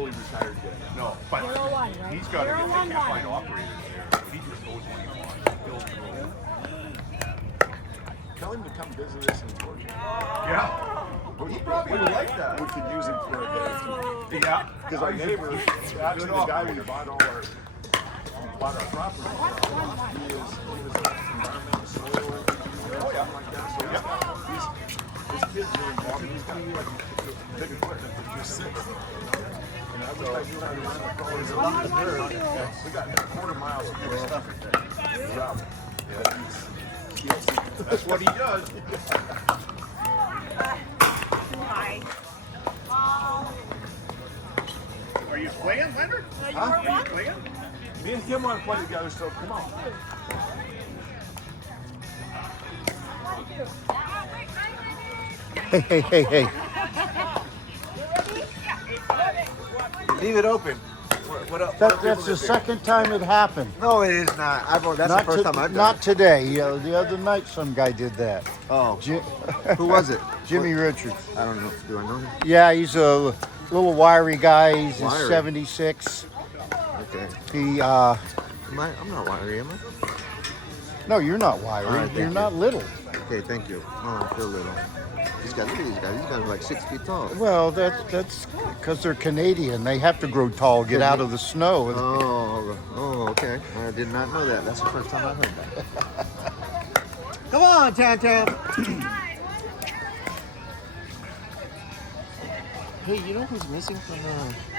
fully retired yet. No, but Zero one, right? he's got to Zero get, one they can't one. find operators there. He just goes when he wants. He'll throw. Tell him to come visit us in Georgia. Yeah. He probably would like that. We could use him for a day too. Yeah. Because our neighbor, actually the guy we bought our property from, he was an environmental soil engineer or something like that. So his kids are involved. He's got big equipment that just sits. And I wish I knew how to run a car. There's a lot of dirt. We got a quarter mile of good stuff in gravel. But That's what he does. Hi. Are you playing, Leonard? Huh? Are you playing? Me and Kim want to play together, so come on. Hey. Leave it open. That's the second time it happened. No, it is not. That's the first time I've done Not it. today. The other night, some guy did that. Oh, Jim, who was it? Jimmy Richards. I don't know. Do I know him? Yeah, he's a little wiry guy. He's Wiry. 76. Okay. He, I'm not wiry, am I? no, you're not wiry. All right, thank you're you. not little. Okay, thank you. Oh, I feel little. Look at these guys. These guys are like 6 feet tall. Well, that's because they're Canadian. They have to grow tall, get out of the snow. Oh, okay. I did not know that. That's the first time I heard that. Come on, Tam Tam. Hey, you know who's missing from